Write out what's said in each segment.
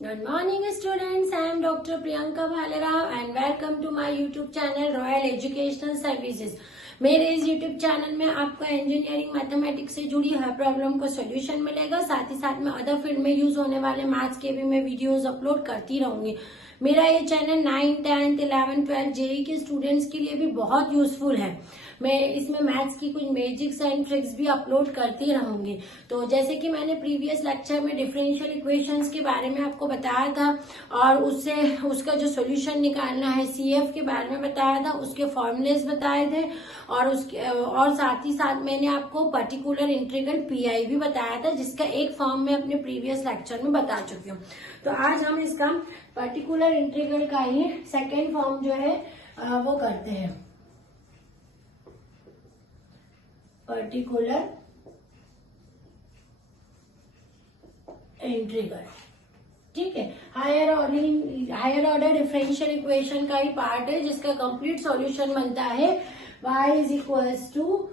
Good morning students, I am Dr. Priyanka Bhalerao and welcome to my YouTube channel Royal Educational Services। मेरे इस YouTube channel में आपको engineering mathematics से जुड़ी हर problem को solution मिलेगा। साथ ही साथ में अदर फील्ड में यूज होने वाले मैथ्स के भी मैं वीडियोस अपलोड करती रहूंगी। मेरा ये चैनल 9, 10, 11, 12 जेई के स्टूडेंट्स के लिए भी बहुत यूजफुल है। मैं इसमें मैथ्स की कुछ मैजिक्स एंड ट्रिक्स भी अपलोड करती रहूंगी। तो जैसे कि मैंने प्रीवियस लेक्चर में डिफरेंशियल इक्वेशंस के बारे में आपको बताया था और उससे उसका जो सॉल्यूशन निकालना है सीएफ के बारे में बताया था, उसके फॉर्मूलेस बताए थे और साथ ही साथ मैंने आपको पर्टिकुलर इंटीग्रल पीआई भी बताया था, जिसका एक फॉर्म में अपने प्रीवियस लेक्चर में बता चुकी हूँ। तो आज हम इसका पर्टिकुलर इंटीग्रल का ही सेकेंड फॉर्म जो है वो करते हैं। पर्टिकुलर इंटीग्रल, ठीक है। हायर ऑर्डर डिफरेंशियल इक्वेशन का ही पार्ट है, जिसका कंप्लीट सॉल्यूशन बनता है y is equals to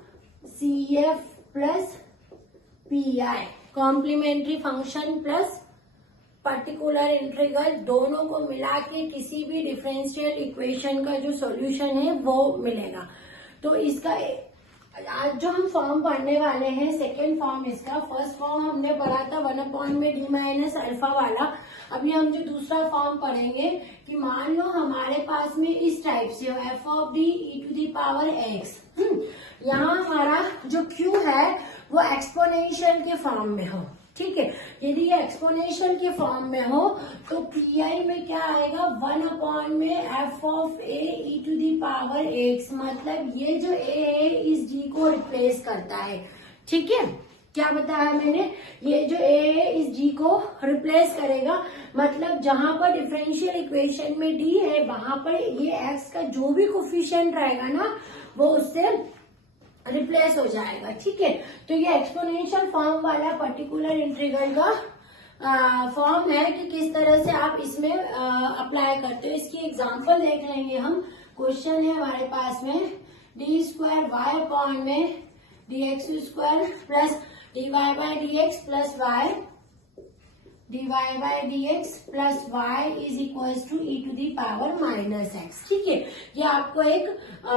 C F plus P I, complementary function plus particular integral, दोनों को मिला के किसी भी डिफरेंशियल इक्वेशन का जो सॉल्यूशन है वो मिलेगा। तो इसका आज जो हम फॉर्म पढ़ने वाले हैं सेकेंड फॉर्म इसका, फर्स्ट फॉर्म हमने पढ़ा था 1 में डी माइनस अल्फा वाला। अभी हम जो दूसरा फॉर्म पढ़ेंगे कि मान लो हमारे पास में इस टाइप से हो F of D E to the power X. यहाँ हमारा जो क्यू है वो एक्सपोनेंशियल के फॉर्म में हो, ठीक है। यदि ये एक्सपोनेंशियल के फॉर्म में हो तो पीआई में क्या आएगा 1 में F of A E to the power X, मतलब ये जो ए है इस डी को रिप्लेस करता है, ठीक है। क्या बताया मैंने, ये जो ए है इस डी को रिप्लेस करेगा, मतलब जहां पर डिफरेंशियल इक्वेशन में डी है वहां पर ये एक्स का जो भी कोफिशिएंट रहेगा ना वो उससे रिप्लेस हो जाएगा, ठीक है। तो ये एक्सपोनेंशियल फॉर्म वाला पर्टिकुलर इंटीग्रल का फॉर्म है कि किस तरह से आप इसमें अप्लाई करते हो। इसकी एग्जांपल देख लेंगे हम। क्वेश्चन है हमारे पास में डी स्क्वायर वाई अपॉन में D X square plus D Y by D X plus Y dy by D X plus Y is equals to E to the power minus X, ठीक है। ये आपको एक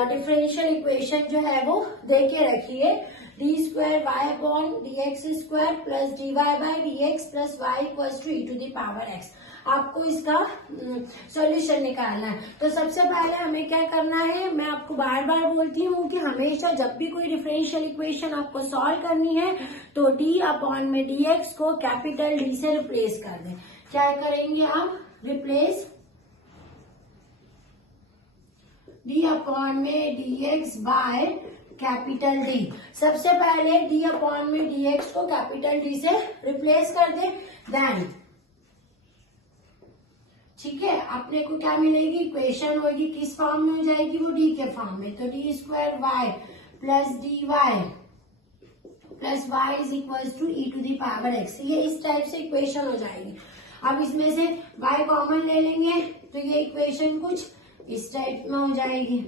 डिफरेंशियल इक्वेशन जो है वो दे के रखी है, D square Y upon D X square plus D Y by D X plus Y equals to E to the power X. आपको इसका सॉल्यूशन निकालना है। तो सबसे पहले हमें क्या करना है, मैं आपको बार बार बोलती हूँ कि हमेशा जब भी कोई डिफरेंशियल इक्वेशन आपको सॉल्व करनी है तो डी अपॉन में डी एक्स को कैपिटल डी से रिप्लेस कर दें। क्या करेंगे आप, रिप्लेस डी अपॉन में D X by capital D. सबसे पहले डी अपॉन में डी एक्स को कैपिटल डी से रिप्लेस कर दें, देन ठीक है अपने को क्या मिलेगी, इक्वेशन होगी किस फॉर्म में हो जाएगी, वो डी के फॉर्म में। तो D square Y plus D Y plus Y is equal to E to the power X, ये इस टाइप से इक्वेशन हो जाएगी। अब इसमें से वाई कॉमन ले लेंगे तो ये इक्वेशन कुछ इस टाइप में हो जाएगी,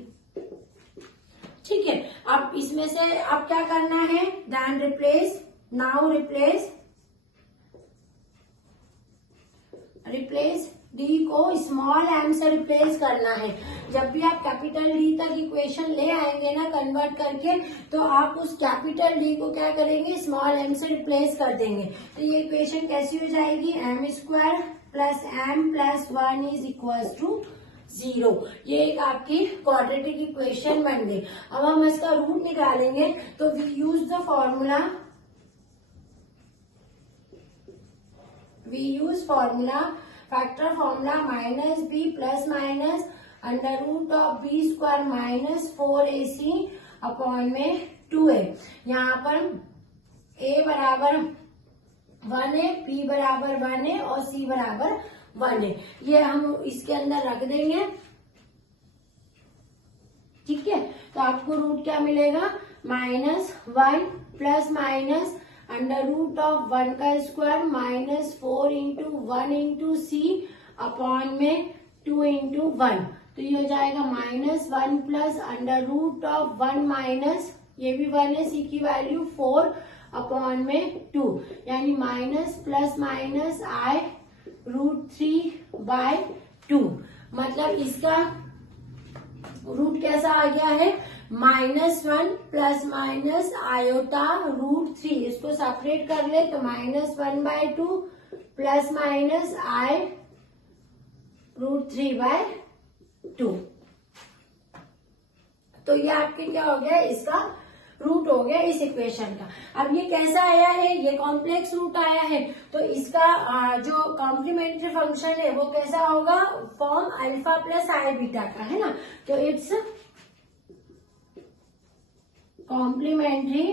ठीक है। अब इसमें से अब क्या करना है, then replace, now replace D को स्मॉल एम से रिप्लेस करना है। जब भी आप कैपिटल डी तक इक्वेशन ले आएंगे ना कन्वर्ट करके, तो आप उस कैपिटल डी को क्या करेंगे, स्मॉल एम से रिप्लेस कर देंगे। तो ये इक्वेशन कैसी हो जाएगी, M square plus M plus 1 is equal to 0। ये एक आपकी क्वाड्रेटिक इक्वेशन बन गई। अब हम इसका रूट निकालेंगे तो we use the formula factor formula minus B plus minus under root of B square minus 4ac upon में 2a। यहाँ पर a बराबर 1 है, b बराबर 1 है और c बराबर 1 है। ये हम इसके अंदर रख देंगे, ठीक है। तो आपको रूट क्या मिलेगा, -1 plus minus under root of 1 का square minus 4 into 1 into C upon में 2 इंटू 1। तो ये हो जाएगा -1 plus under root of 1 minus, ये भी 1 है, सी की वैल्यू 4 अपॉन में 2, यानी माइनस प्लस माइनस आए √3/2, मतलब इसका रूट कैसा आ गया है, -1 प्लस माइनस आयोटा √3, इसको सेपरेट कर ले तो -1/2 प्लस माइनस I √3/2। तो ये आपके क्या हो गया, इसका रूट हो गया इस इक्वेशन का। अब ये कैसा आया है, ये कॉम्प्लेक्स रूट आया है, तो इसका जो कॉम्प्लीमेंट्री फंक्शन है वो कैसा होगा, form alpha plus i beta का है ना। तो it's complementary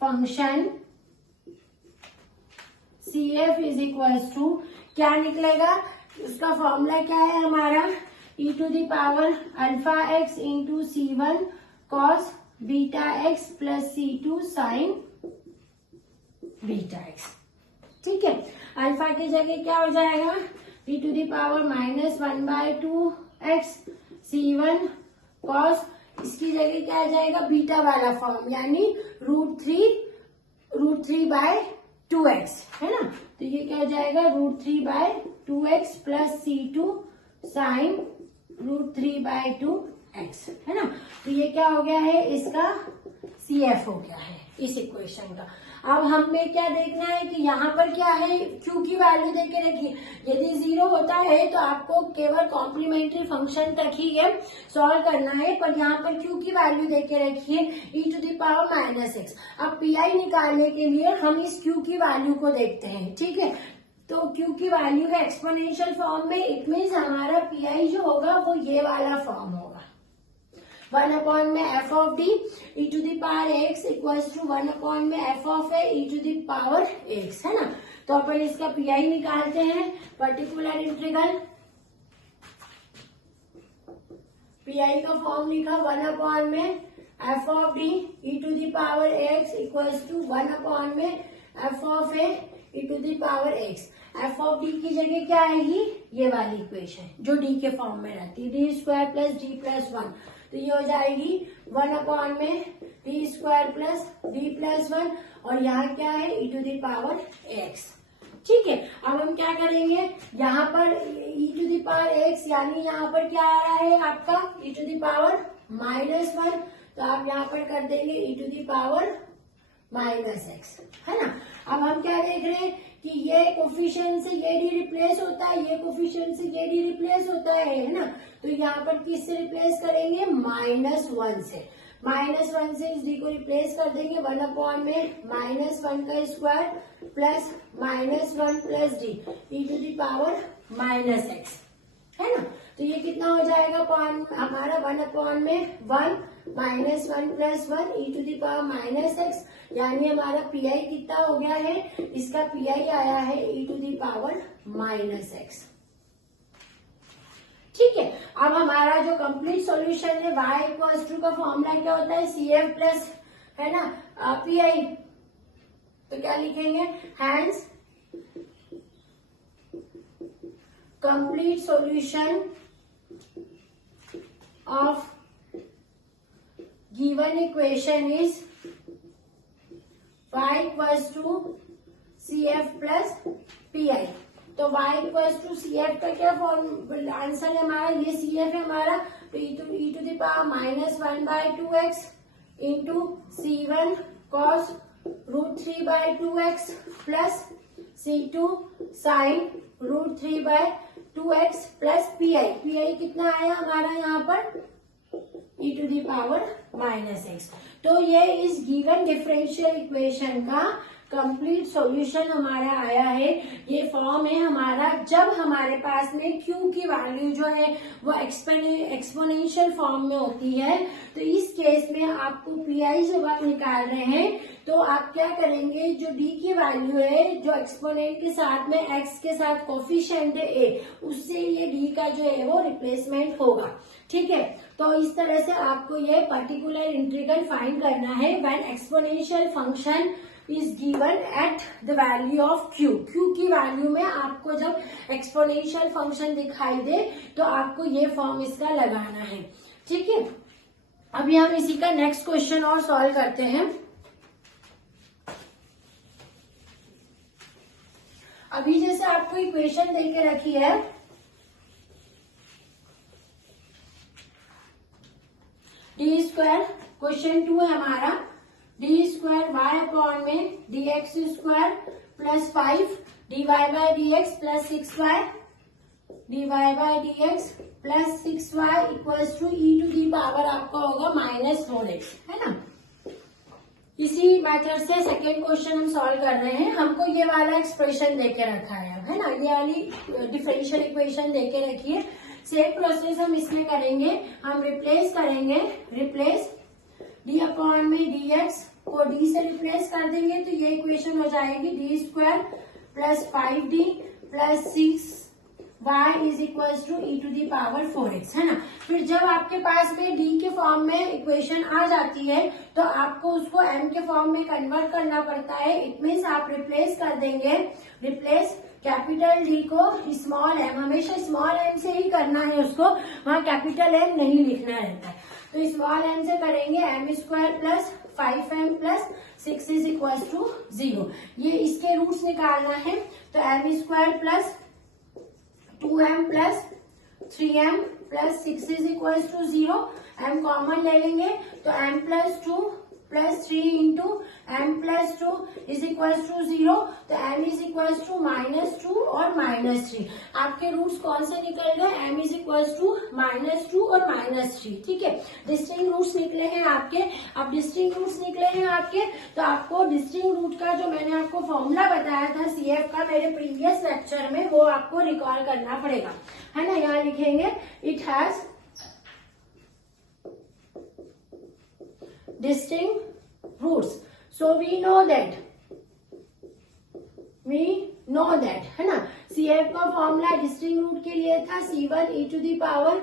function CF is equals to क्या निकलेगा, उसका फॉर्मूला क्या है हमारा, e⁻ alpha x into C1 cos beta x plus C2 sin beta x। ठीक है, अल्फा की जगह क्या हो जाएगा, e⁻−1/2x C1 cos, इसकी जगह क्या आ जाएगा, बीटा वाला फॉर्म यानी √3/2x है ना। तो ये क्या हो जाएगा, √3/2x plus C2 sin √3/2x है ना। तो ये क्या हो गया है, इसका CF हो गया है इस इक्वेशन का। अब हमें क्या देखना है कि यहाँ पर क्या है, Q की वैल्यू देके रखिए। यदि 0 होता है तो आपको केवल कॉम्प्लीमेंट्री फंक्शन तक ही ये सॉल्व करना है, पर यहाँ पर Q की वैल्यू देके रखिए e⁻−x। अब PI निकालने के लिए हम इस Q की वैल्यू को देखते हैं। ठीक है, तो Q की वैल्यू है एक्सपोनेंशियल फॉर्म में, इट मीन्स हमारा PI जो होगा वो ये वाला फॉर्म होगा, 1/f(d) e⁻x equals to 1/f(a) e⁻x है ना। तो अपन इसका PI निकालते हैं, पर्टिकुलर इंटीग्रल PI का फॉर्म लिखा 1/f(d) e⁻x equals to 1/f(a) e⁻x। f(d) की जगह क्या आएगी, ये वाली इक्वेशन जो d के फॉर्म में रहती है, d² प्लस d प्लस 1, तो ये हो जाएगी 1/d² प्लस d प्लस 1, और यहाँ क्या है e⁻x। ठीक है, अब हम क्या करेंगे, यहाँ पर e⁻x यानी यहाँ पर क्या आ रहा है आपका e⁻−1, तो आप यहाँ पर कर देंगे e⁻−x है ना। अब हम क्या देख रहे हैं कि ये कोफिशिएंट से ये डी रिप्लेस होता है, ये कोफिशिएंट से ये डी रिप्लेस होता है ना। तो यहाँ पर किससे रिप्लेस करेंगे, -1 से, -1 से इस डी को रिप्लेस कर देंगे 1/−1 का square plus -1 plus D e⁻−x है ना। तो ये कितना हो जाएगा, हमारा 1/1 -1 प्लस 1 e⁻−x, यानी हमारा PI कितना हो गया है, इसका PI आया है e⁻−x। ठीक है, अब हमारा जो कंप्लीट सॉल्यूशन है y इक्वल्स टू का फॉर्मूला क्या होता है, CF प्लस है ना PI, तो क्या लिखेंगे, hence complete solution of given equation is y equals to CF plus PI। तो y equals to CF का क्या फॉर्म आंसर है हमारा, ये CF है हमारा, तो e⁻−1/2x into C1 cos √3/2x plus C2 sin √3/2x plus PI कितना आया हमारा यहाँ पर e⁻−x। तो ये इस गिवन डिफरेंशियल इक्वेशन का कंप्लीट सॉल्यूशन हमारा आया है। ये फॉर्म है हमारा जब हमारे पास में Q की वैल्यू जो है वो एक्सपोनेंशियल फॉर्म में होती है। तो इस केस में आपको PI जब आप निकाल रहे हैं तो आप क्या करेंगे, जो D की वैल्यू है जो एक्सपोनेंट के साथ में x के साथ कोफिशिएंट है a, उससे ये D का जो है वो रिप्लेसमेंट होगा। ठीक है, तो इस तरह से आपको ये पर्टिकुलर इंटीग्रल फाइंड करना है when exponential function is given at the value of Q की वैल्यू में आपको जब एक्सपोनेंशियल फंक्शन दिखाई दे तो आपको ये फॉर्म इसका लगाना है। ठीक है, अभी हम इसी का नेक्स्ट क्वेश्चन और सॉल्व करते हैं। अभी जैसे आपको इक्वेशन देके रखी है, डी स्क्वायर, क्वेश्चन 2 है हमारा, डी स्क्वायर वाई अपॉन में D X square plus 5 D Y by D X plus 6y D Y by D X plus 6y equals to E to the power आपका होगा -4x, है ना। इसी method से second question हम solve कर रहे हैं। हमको ये वाला एक्सप्रेशन देके रखा है ना, ये वाली डिफरेंशियल इक्वेशन देके रखी है। सेम प्रोसेस हम इसमें करेंगे, हम रिप्लेस करेंगे, रिप्लेस डी अपॉन में डी एक्स को डी से रिप्लेस कर देंगे, तो ये इक्वेशन हो जाएगी D square plus 5d plus 6y is equal to E to the power 4x, है ना। फिर जब आपके पास में d के फॉर्म में इक्वेशन आ जाती है तो आपको उसको m के फॉर्म में कन्वर्ट करना पड़ता है। इट मीन्स आप रिप्लेस कर देंगे, रिप्लेस कैपिटल D को स्मॉल m, हमेशा स्मॉल m से ही करना है उसको, वहाँ कैपिटल M नहीं लिखना रहता है। तो स्मॉल m से करेंगे m square plus 5m plus 6 is equal to 0। ये इसके रूट्स निकालना है, तो m square plus 2m plus 3m plus 6 is equal to 0। m common ले लेंगे तो m plus 2 plus 3 into m plus 2 is equal to 0, तो m इज इक्वल टू -2 और -3। आपके रूट्स कौन से निकल गए, m इज इक्वल टू -2 और -3, ठीक है। डिस्टिंक्ट रूट्स निकले हैं आपके। अब डिस्टिंक्ट रूट्स निकले हैं आपके, तो आपको डिस्टिंक्ट रूट का जो मैंने आपको फॉर्मूला बताया था CF का मेरे प्रीवियस लेक्चर में, वो आपको रिकॉल करना पड़ेगा, है ना। यहाँ लिखेंगे it has distinct roots, so we know that, है ना। CF का फॉर्मूला डिस्टिंक्ट रूट के लिए था C1 e to the power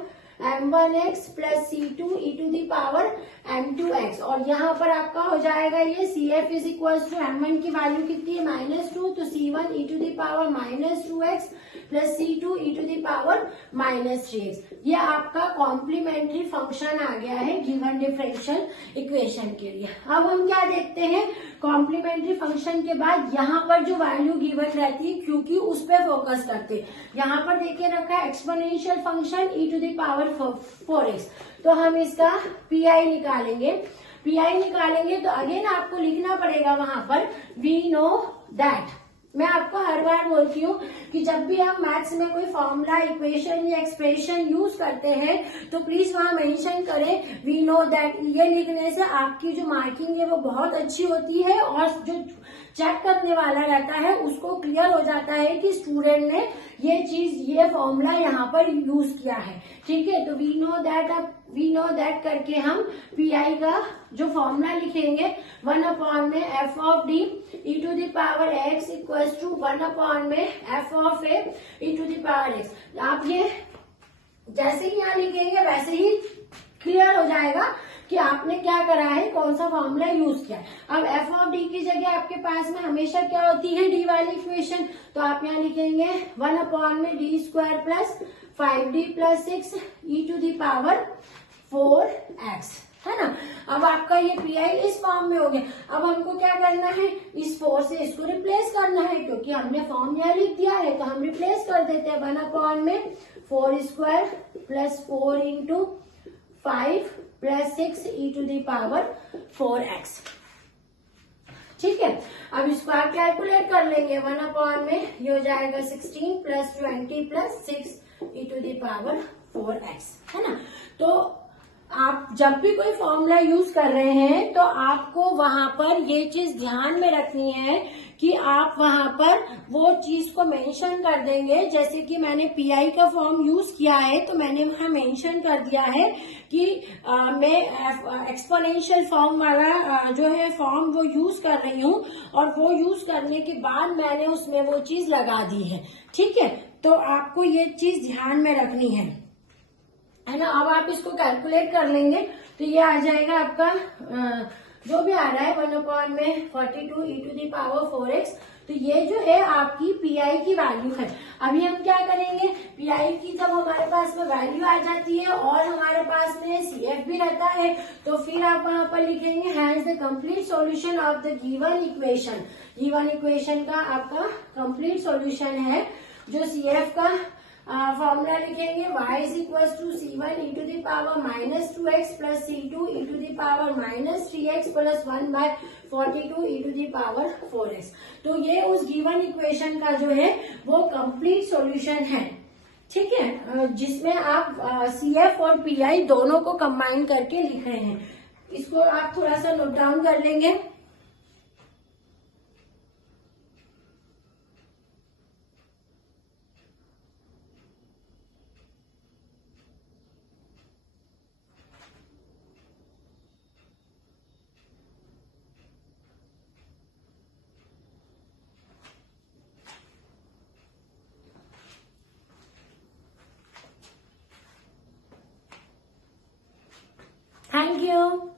m1x plus C2 e to the power m2x, और यहाँ पर आपका हो जाएगा ये CF is equal to m1 की वैल्यू कितनी है -2, तो C1 e to the power -2x plus C2 e to the power -3x। ये आपका कॉम्प्लीमेंट्री फंक्शन आ गया है गिवन डिफरेंशियल इक्वेशन के लिए। अब हम क्या देखते हैं, कॉम्प्लीमेंट्री फंक्शन के बाद यहाँ पर जो वैल्यू गिवन रहती है, क्योंकि उस पर फोकस करते हैं। यहाँ पर देखिए रखा है exponential function e to the power 4x, तो हम इसका PI निकालेंगे। PI निकालेंगे तो अगेन आपको लिखना पड़ेगा वहां पर वी नो दैट। मैं आपको हर बार बोलती हूँ कि जब भी आप मैथ्स में कोई फॉर्मूला, इक्वेशन या एक्सप्रेशन यूज करते हैं तो प्लीज वहां मेंशन करें वी नो दैट। ये लिखने से आपकी जो मार्किंग है वो बहुत अच्छी होती है, और जो चेक करने वाला रहता है उसको क्लियर हो जाता है कि स्टूडेंट ने ये चीज, ये फॉर्मूला यहाँ पर यूज किया है, ठीक है। तो वी नो दैट करके हम PI का जो फॉर्मूला लिखेंगे 1 अपॉन में f of d e to the power x equals to 1 upon में f of a e to the power x। आप ये जैसे ही यहाँ लिखेंगे वैसे ही क्लियर हो जाएगा कि आपने क्या करा है, कौन सा फॉर्मूला यूज किया। अब f ऑफ d की जगह आपके पास में हमेशा क्या होती है, d वाली इक्वेशन, तो आप यहाँ लिखेंगे 1 अपॉन में d square plus 5d plus 6 e to the power 4x, है ना। अब आपका ये PI इस फॉर्म में हो गया। अब हमको क्या करना है, इस 4 से इसको रिप्लेस करना है, क्योंकि हमने फॉर्म यहाँ लिख दिया है तो हम रिप्लेस कर देते हैं। 1 अपॉन में 4 square plus 4 into 5 plus 6 e to the power 4x, ठीक है। अब इसको आप कैलकुलेट कर लेंगे। 1 अपॉन में ये हो जाएगा 16 plus 20 plus 6 e to the power 4x, है ना। तो आप जब भी कोई फॉर्मूला यूज कर रहे हैं तो आपको वहां पर ये चीज ध्यान में रखनी है कि आप वहां पर वो चीज को मेंशन कर देंगे। जैसे कि मैंने PI का फॉर्म यूज किया है तो मैंने वहां मेंशन कर दिया है कि मैं एक्सपोनेंशियल फॉर्म वाला जो है फॉर्म वो यूज कर रही हूँ, और वो यूज करने के बाद मैंने उसमें वो चीज लगा दी है, ठीक है। तो आपको ये चीज ध्यान में रखनी है ना। अब आप इसको कैलकुलेट कर लेंगे तो ये आ जाएगा आपका जो भी आ रहा है 1/42 e⁴x। तो ये जो है आपकी पीआई की वैल्यू है। अभी हम क्या करेंगे, पीआई की जब हमारे पास में वैल्यू आ जाती है और हमारे पास में सीएफ भी रहता है, तो फिर आप वहां पर लिखेंगे has the complete solution of the given equation. Given equation का आपका कंप्लीट सॉल्यूशन है, जो सीएफ का फॉर्मूला लिखेंगे y is equal to c1 e⁻−2x plus c2 e⁻−3x plus 1/42 e⁴x। तो ये उस गिवन इक्वेशन का जो है वो कंप्लीट सॉल्यूशन है। ठीक है, जिसमें आप CF और PI दोनों को कंबाइन करके लिख रहे हैं। इसको आप थोड़ा सा नोट डाउन कर लेंगे। Thank you.